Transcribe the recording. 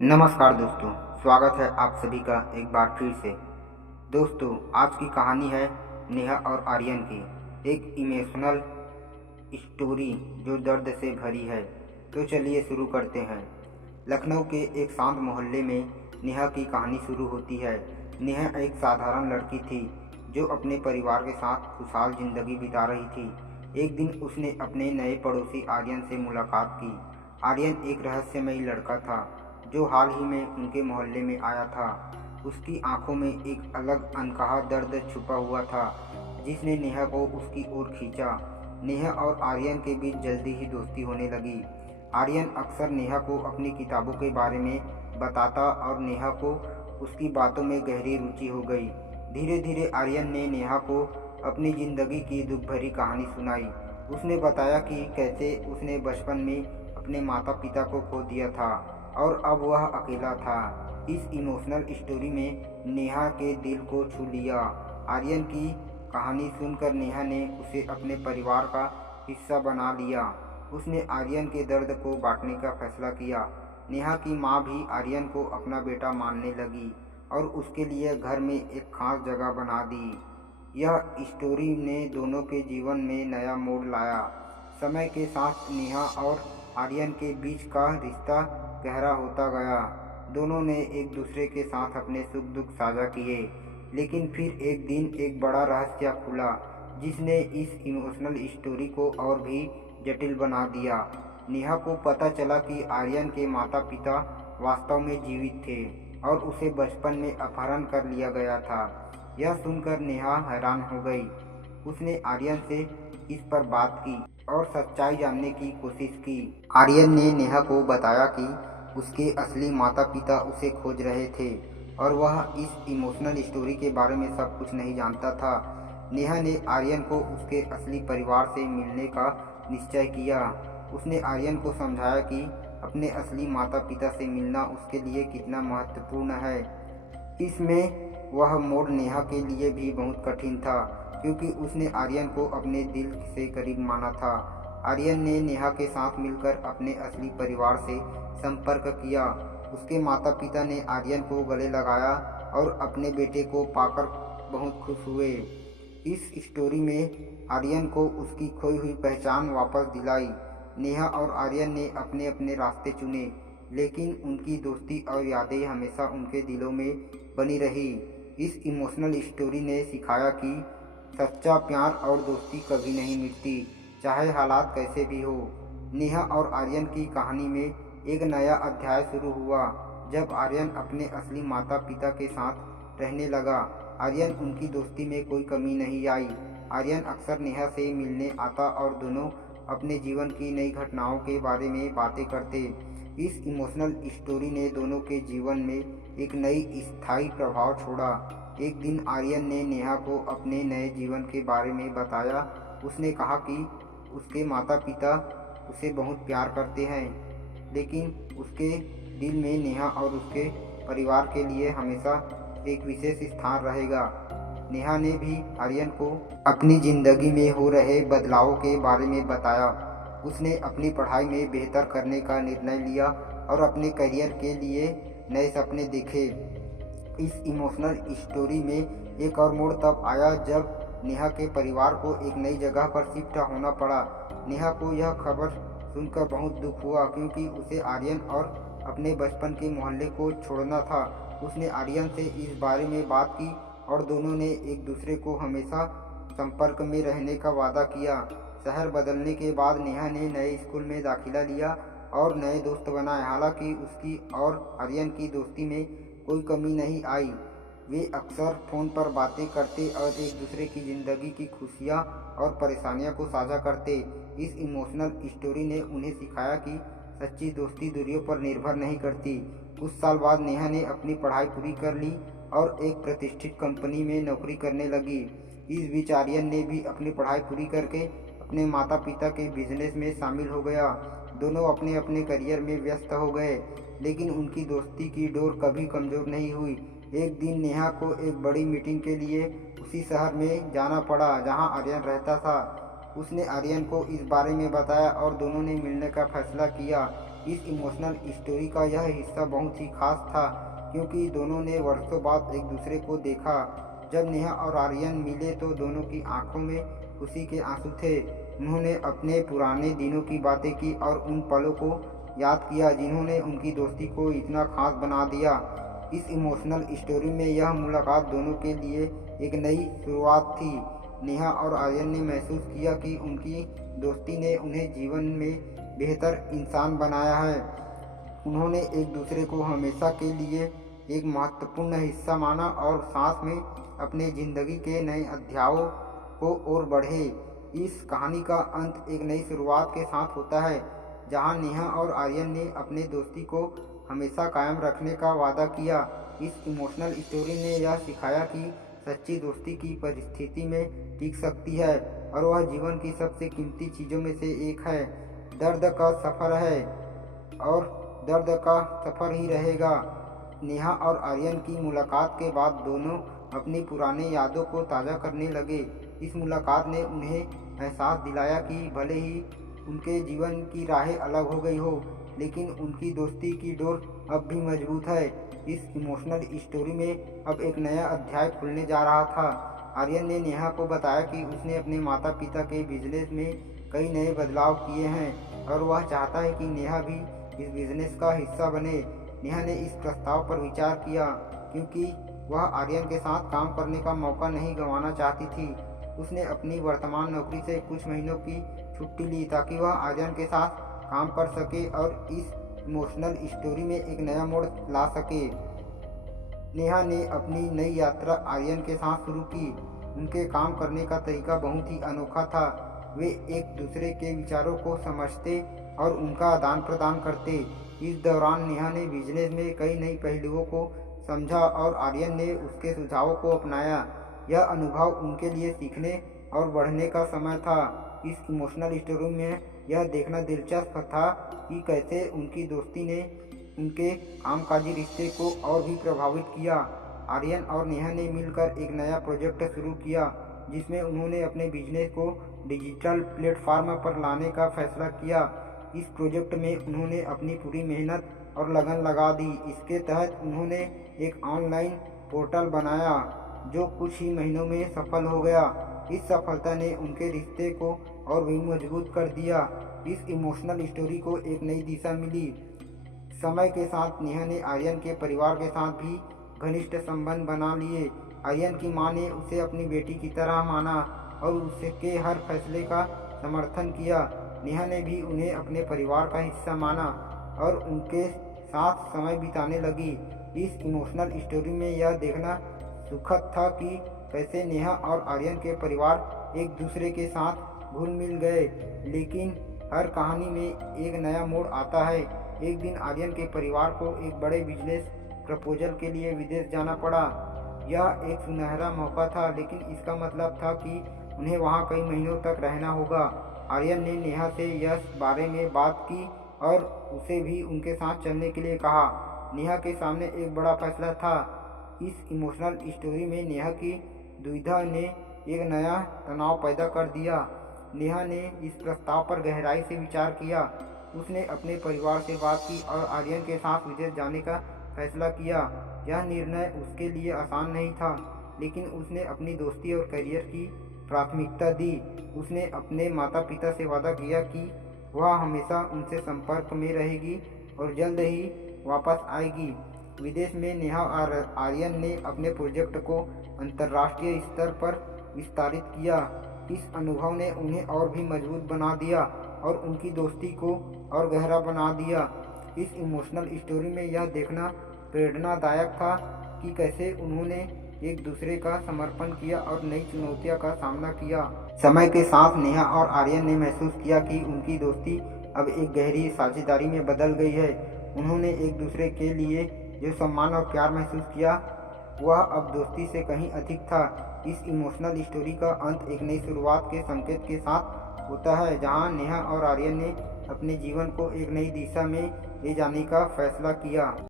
नमस्कार दोस्तों, स्वागत है आप सभी का एक बार फिर से। दोस्तों, आज की कहानी है नेहा और आर्यन की, एक इमोशनल स्टोरी जो दर्द से भरी है। तो चलिए शुरू करते हैं। लखनऊ के एक शांत मोहल्ले में नेहा की कहानी शुरू होती है। नेहा एक साधारण लड़की थी जो अपने परिवार के साथ खुशहाल जिंदगी बिता रही थी। एक दिन उसने अपने नए पड़ोसी आर्यन से मुलाकात की। आर्यन एक रहस्यमयी लड़का था जो हाल ही में उनके मोहल्ले में आया था। उसकी आंखों में एक अलग अनकहा दर्द छुपा हुआ था जिसने नेहा को उसकी ओर खींचा। नेहा और आर्यन के बीच जल्दी ही दोस्ती होने लगी। आर्यन अक्सर नेहा को अपनी किताबों के बारे में बताता और नेहा को उसकी बातों में गहरी रुचि हो गई। धीरे धीरे आर्यन ने नेहा को अपनी ज़िंदगी की दुख भरी कहानी सुनाई। उसने बताया कि कैसे उसने बचपन में अपने माता पिता को खो दिया था और अब वह अकेला था। इस इमोशनल स्टोरी में नेहा के दिल को छू लिया। आर्यन की कहानी सुनकर नेहा ने उसे अपने परिवार का हिस्सा बना लिया। उसने आर्यन के दर्द को बांटने का फैसला किया। नेहा की माँ भी आर्यन को अपना बेटा मानने लगी और उसके लिए घर में एक खास जगह बना दी। यह स्टोरी ने दोनों के जीवन में नया मोड़ लाया। समय के साथ नेहा और आर्यन के बीच का रिश्ता गहरा होता गया। दोनों ने एक दूसरे के साथ अपने सुख दुख साझा किए। लेकिन फिर एक दिन एक बड़ा रहस्य खुला जिसने इस इमोशनल स्टोरी को और भी जटिल बना दिया। नेहा को पता चला कि आर्यन के माता पिता वास्तव में जीवित थे और उसे बचपन में अपहरण कर लिया गया था। यह सुनकर नेहा हैरान हो गई। उसने आर्यन से इस पर बात की और सच्चाई जानने की कोशिश की। आर्यन ने नेहा को बताया कि उसके असली माता पिता उसे खोज रहे थे और वह इस इमोशनल स्टोरी के बारे में सब कुछ नहीं जानता था। नेहा ने आर्यन को उसके असली परिवार से मिलने का निश्चय किया। उसने आर्यन को समझाया कि अपने असली माता पिता से मिलना उसके लिए कितना महत्वपूर्ण है। इसमें वह मोड़ नेहा के लिए भी बहुत कठिन था क्योंकि उसने आर्यन को अपने दिल से करीब माना था। आर्यन ने नेहा के साथ मिलकर अपने असली परिवार से संपर्क किया। उसके माता पिता ने आर्यन को गले लगाया और अपने बेटे को पाकर बहुत खुश हुए। इस स्टोरी में आर्यन को उसकी खोई हुई पहचान वापस दिलाई। नेहा और आर्यन ने अपने अपने रास्ते चुने, लेकिन उनकी दोस्ती और यादें हमेशा उनके दिलों में बनी रही। इस इमोशनल स्टोरी ने सिखाया कि सच्चा प्यार और दोस्ती कभी नहीं मिटती, चाहे हालात कैसे भी हो। नेहा और आर्यन की कहानी में एक नया अध्याय शुरू हुआ जब आर्यन अपने असली माता पिता के साथ रहने लगा। आर्यन उनकी दोस्ती में कोई कमी नहीं आई। आर्यन अक्सर नेहा से मिलने आता और दोनों अपने जीवन की नई घटनाओं के बारे में बातें करते। इस इमोशनल स्टोरी ने दोनों के जीवन में एक नई स्थायी प्रभाव छोड़ा। एक दिन आर्यन ने नेहा को अपने नए जीवन के बारे में बताया। उसने कहा कि उसके माता पिता उसे बहुत प्यार करते हैं, लेकिन उसके दिल में नेहा और उसके परिवार के लिए हमेशा एक विशेष स्थान रहेगा। नेहा ने भी आर्यन को अपनी ज़िंदगी में हो रहे बदलावों के बारे में बताया। उसने अपनी पढ़ाई में बेहतर करने का निर्णय लिया और अपने करियर के लिए नए सपने देखे। इस इमोशनल स्टोरी में एक और मोड़ तब आया जब नेहा के परिवार को एक नई जगह पर शिफ्ट होना पड़ा। नेहा को यह खबर सुनकर बहुत दुख हुआ क्योंकि उसे आर्यन और अपने बचपन के मोहल्ले को छोड़ना था। उसने आर्यन से इस बारे में बात की और दोनों ने एक दूसरे को हमेशा संपर्क में रहने का वादा किया। शहर बदलने के बाद नेहा ने नए स्कूल में दाखिला लिया और नए दोस्त बनाए। हालांकि उसकी और आर्यन की दोस्ती में कोई कमी नहीं आई। वे अक्सर फ़ोन पर बातें करते और एक दूसरे की ज़िंदगी की खुशियाँ और परेशानियों को साझा करते। इस इमोशनल स्टोरी ने उन्हें सिखाया कि सच्ची दोस्ती दूरियों पर निर्भर नहीं करती। कुछ साल बाद नेहा ने अपनी पढ़ाई पूरी कर ली और एक प्रतिष्ठित कंपनी में नौकरी करने लगी। इस बीच आर्यन ने भी अपनी पढ़ाई पूरी करके अपने माता पिता के बिजनेस में शामिल हो गया। दोनों अपने अपने करियर में व्यस्त हो गए, लेकिन उनकी दोस्ती की डोर कभी कमज़ोर नहीं हुई। एक दिन नेहा को एक बड़ी मीटिंग के लिए उसी शहर में जाना पड़ा जहां आर्यन रहता था। उसने आर्यन को इस बारे में बताया और दोनों ने मिलने का फैसला किया। इस इमोशनल स्टोरी का यह हिस्सा बहुत ही खास था क्योंकि दोनों ने वर्षों बाद एक दूसरे को देखा। जब नेहा और आर्यन मिले तो दोनों की आंखों में खुशी के आंसू थे। उन्होंने अपने पुराने दिनों की बातें की और उन पलों को याद किया जिन्होंने उनकी दोस्ती को इतना खास बना दिया। इस इमोशनल स्टोरी में यह मुलाकात दोनों के लिए एक नई शुरुआत थी। नेहा और आर्यन ने महसूस किया कि उनकी दोस्ती ने उन्हें जीवन में बेहतर इंसान बनाया है। उन्होंने एक दूसरे को हमेशा के लिए एक महत्वपूर्ण हिस्सा माना और साथ में अपने ज़िंदगी के नए अध्यायों को और बढ़े। इस कहानी का अंत एक नई शुरुआत के साथ होता है जहां नेहा और आर्यन ने अपने दोस्ती को हमेशा कायम रखने का वादा किया। इस इमोशनल स्टोरी ने यह सिखाया कि सच्ची दोस्ती की परिस्थिति में टिक सकती है और वह जीवन की सबसे कीमती चीज़ों में से एक है। दर्द का सफ़र है और दर्द का सफ़र ही रहेगा। नेहा और आर्यन की मुलाकात के बाद दोनों अपनी पुरानी यादों को ताज़ा करने लगे। इस मुलाकात ने उन्हें एहसास दिलाया कि भले ही उनके जीवन की राहें अलग हो गई हो, लेकिन उनकी दोस्ती की डोर अब भी मजबूत है। इस इमोशनल स्टोरी में अब एक नया अध्याय खुलने जा रहा था। आर्यन ने नेहा को बताया कि उसने अपने माता पिता के बिजनेस में कई नए बदलाव किए हैं और वह चाहता है कि नेहा भी इस बिजनेस का हिस्सा बने। नेहा ने इस प्रस्ताव पर विचार किया क्योंकि वह आर्यन के साथ काम करने का मौका नहीं गंवाना चाहती थी। उसने अपनी वर्तमान नौकरी से कुछ महीनों की छुट्टी ली ताकि वह आर्यन के साथ काम कर सके और इस इमोशनल स्टोरी में एक नया मोड़ ला सके। नेहा ने अपनी नई यात्रा आर्यन के साथ शुरू की। उनके काम करने का तरीका बहुत ही अनोखा था। वे एक दूसरे के विचारों को समझते और उनका आदान प्रदान करते। इस दौरान नेहा ने बिजनेस में कई नई पहलुओं को समझा और आर्यन ने उसके सुझावों को अपनाया। यह अनुभव उनके लिए सीखने और बढ़ने का समय था। इस इमोशनल स्टोरी में यह देखना दिलचस्प था कि कैसे उनकी दोस्ती ने उनके कामकाजी रिश्ते को और भी प्रभावित किया। आर्यन और नेहा ने मिलकर एक नया प्रोजेक्ट शुरू किया जिसमें उन्होंने अपने बिजनेस को डिजिटल प्लेटफॉर्म पर लाने का फैसला किया। इस प्रोजेक्ट में उन्होंने अपनी पूरी मेहनत और लगन लगा दी। इसके तहत उन्होंने एक ऑनलाइन पोर्टल बनाया जो कुछ ही महीनों में सफल हो गया। इस सफलता ने उनके रिश्ते को और भी मजबूत कर दिया। इस इमोशनल स्टोरी को एक नई दिशा मिली। समय के साथ नेहा ने आर्यन के परिवार के साथ भी घनिष्ठ संबंध बना लिए। आर्यन की मां ने उसे अपनी बेटी की तरह माना और उसके हर फैसले का समर्थन किया। नेहा ने भी उन्हें अपने परिवार का हिस्सा माना और उनके साथ समय बिताने लगी। इस इमोशनल स्टोरी में यह देखना सुखद था कि कैसे नेहा और आर्यन के परिवार एक दूसरे के साथ घुल मिल गए। लेकिन हर कहानी में एक नया मोड़ आता है। एक दिन आर्यन के परिवार को एक बड़े बिजनेस प्रपोजल के लिए विदेश जाना पड़ा। यह एक सुनहरा मौका था, लेकिन इसका मतलब था कि उन्हें वहां कई महीनों तक रहना होगा। आर्यन ने नेहा से इस बारे में बात की और उसे भी उनके साथ चलने के लिए कहा। नेहा के सामने एक बड़ा फैसला था। इस इमोशनल स्टोरी में नेहा की दुविधा ने एक नया तनाव पैदा कर दिया। नेहा ने इस प्रस्ताव पर गहराई से विचार किया। उसने अपने परिवार से बात की और आर्यन के साथ विदेश जाने का फैसला किया। यह निर्णय उसके लिए आसान नहीं था, लेकिन उसने अपनी दोस्ती और करियर की प्राथमिकता दी। उसने अपने माता पिता से वादा किया कि वह हमेशा उनसे संपर्क में रहेगी और जल्द ही वापस आएगी। विदेश में नेहा और आर्यन ने अपने प्रोजेक्ट को अंतर्राष्ट्रीय स्तर पर विस्तारित किया। इस अनुभव ने उन्हें और भी मजबूत बना दिया और उनकी दोस्ती को और गहरा बना दिया। इस इमोशनल स्टोरी में यह देखना प्रेरणादायक था कि कैसे उन्होंने एक दूसरे का समर्पण किया और नई चुनौतियों का सामना किया। समय के साथ नेहा और आर्यन ने महसूस किया कि उनकी दोस्ती अब एक गहरी साझेदारी में बदल गई है। उन्होंने एक दूसरे के लिए जो सम्मान और प्यार महसूस किया वह अब दोस्ती से कहीं अधिक था। इस इमोशनल स्टोरी का अंत एक नई शुरुआत के संकेत के साथ होता है, जहां नेहा और आर्यन ने अपने जीवन को एक नई दिशा में ले जाने का फैसला किया।